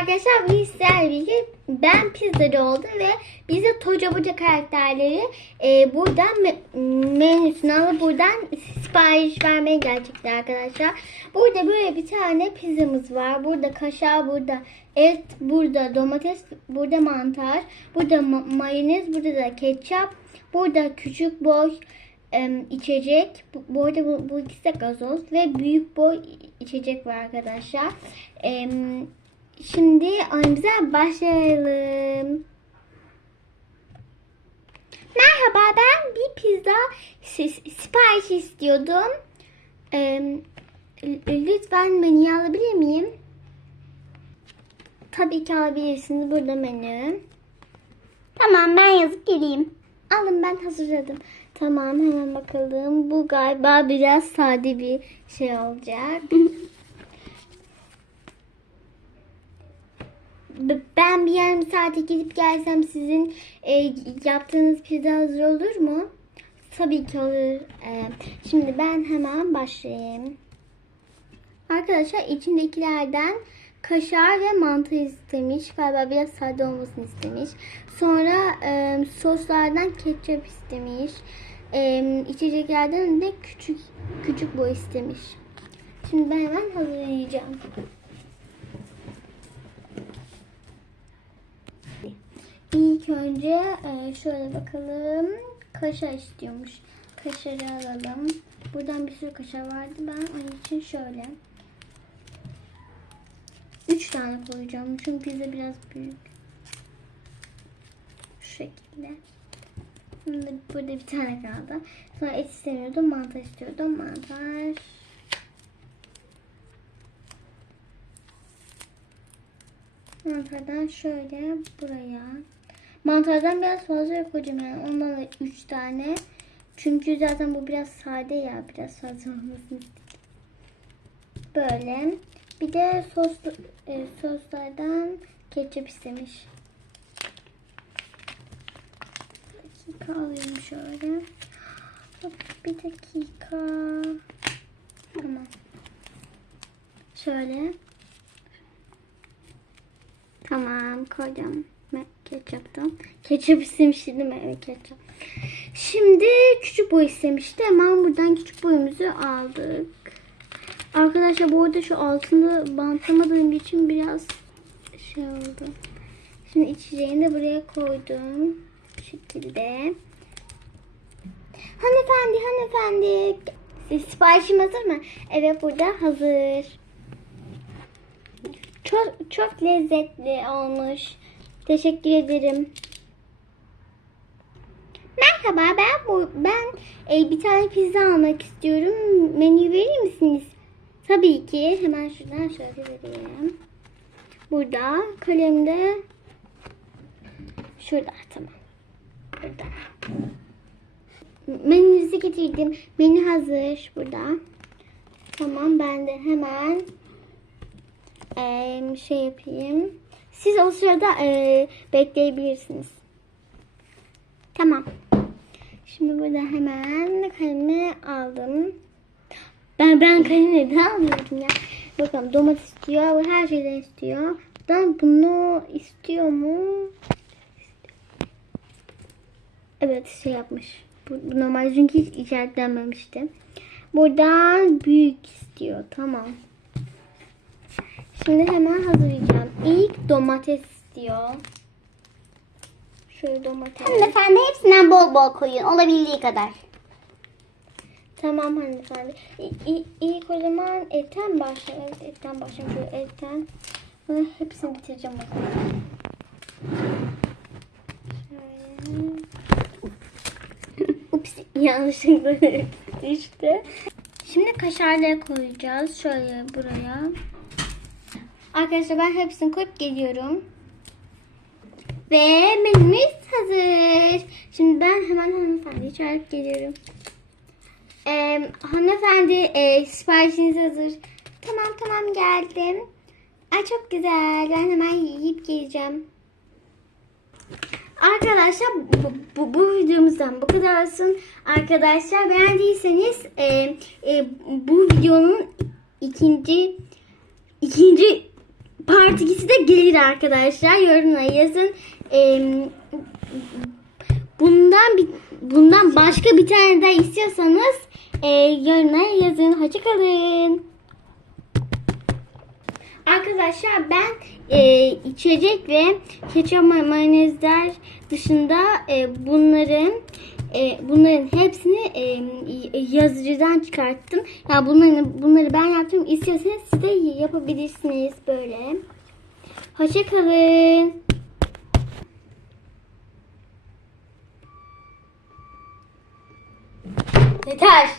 arkadaşlar bu sizlerle birlikte ben pizzacı oldum ve bize Toca Boca karakterleri e, buradan me- menüsünü alıp buradan sipariş vermeye gelecekler arkadaşlar. Burada böyle bir tane pizzamız var. Burada kaşar, burada et, burada domates, burada mantar, burada ma- mayonez, burada da ketçap, burada küçük boy em, içecek. Bu, bu arada bu, bu ikisi de gazoz ve büyük boy içecek var arkadaşlar. Em, şimdi oyunumuza başlayalım. Merhaba ben bir pizza si- sipariş istiyordum. L- lütfen menüyü alabilir miyim? Tabii ki alabilirsiniz. Burada menü. Tamam ben yazıp geleyim. Alın ben hazırladım. Tamam hemen bakalım. Bu galiba biraz sade bir şey olacak. ben bir yarım saate gidip gelsem sizin e, yaptığınız pizza hazır olur mu? Tabii ki olur. E, şimdi ben hemen başlayayım. Arkadaşlar içindekilerden kaşar ve mantı istemiş. Galiba biraz sade olmasını istemiş. Sonra e, soslardan ketçap istemiş. E, içeceklerden de küçük küçük boy istemiş. Şimdi ben hemen hazırlayacağım. İlk önce e, şöyle bakalım. Kaşar istiyormuş. Kaşarı alalım. Buradan bir sürü kaşar vardı. Ben onun için şöyle. 3 tane koyacağım. Çünkü pizza biraz büyük. Şu şekilde. Şimdi burada bir tane kaldı. Sonra et istemiyordum. Mantar istiyordum. Mantar. Mantardan şöyle buraya. Mantardan biraz fazla koyacağım yani. Ondan da 3 tane. Çünkü zaten bu biraz sade ya. Biraz fazla istedim. Böyle. Bir de sos, e, soslardan ketçap istemiş. Bir dakika alayım şöyle. Hop, bir dakika. Tamam. Şöyle. Tamam koydum. Ketçaptan. Ketçap istemişti değil mi? Evet ketçap. Şimdi küçük boy istemişti. Hemen buradan küçük boyumuzu aldık. Arkadaşlar bu arada şu altını bantlamadığım için biraz şey oldu. Şimdi içeceğini de buraya koydum. Bu şekilde. Hanımefendi, hanımefendi. Siparişim hazır mı? Evet burada hazır. Çok çok lezzetli olmuş. Teşekkür ederim. Merhaba ben bu ben e, bir tane pizza almak istiyorum. Menü verir misiniz? Tabii ki. Hemen şuradan şöyle vereyim. Burada kalemde şurada tamam. Burada. Menünüzü getirdim. Menü hazır burada. Tamam ben de hemen eee, şey yapayım. Siz o sırada eee, bekleyebilirsiniz. Tamam. Şimdi burada hemen kalemi aldım. Ben ben kalemi neden almıyorum ya? Bakalım domates istiyor. Her şeyden istiyor. Ben bunu istiyor mu? Evet şey yapmış. Bu, bu normal çünkü hiç işaretlenmemişti. Buradan büyük istiyor. Tamam. Şimdi hemen hazırlayacağım. İlk domates istiyor. Şöyle domates. Hanımefendi hepsinden bol bol koyun. Olabildiği kadar. Tamam hanımefendi. İ- İlk o zaman etten başlayalım. Evet, etten başlayalım. Şöyle etten. Bunu hepsini bitireceğim o zaman. Şöyle. Ups yanlışlıkla düştü. Şimdi kaşarları koyacağız. Şöyle buraya. Arkadaşlar ben hepsini koyup geliyorum. Ve menümüz hazır. Şimdi ben hemen hanımefendiyi çağırıp geliyorum. Ee, hanımefendi e, siparişiniz hazır. Tamam tamam geldim. Ay çok güzel. Ben hemen yiyip geleceğim. Arkadaşlar bu, bu, bu videomuzdan bu kadar olsun. Arkadaşlar beğendiyseniz e, e, bu videonun ikinci ikinci part 2'si de gelir arkadaşlar. Yorumlara yazın. E, bundan bir, bundan başka bir tane daha istiyorsanız e, yorumlara yazın. Hoşçakalın. Arkadaşlar ben e, içecek ve ketçap mayonezler dışında e, bunların e, bunların hepsini e, yazıcıdan çıkarttım. Ya bunları bunları ben yaptım. İstiyorsanız siz de yapabilirsiniz böyle. Hoşçakalın. Yeter.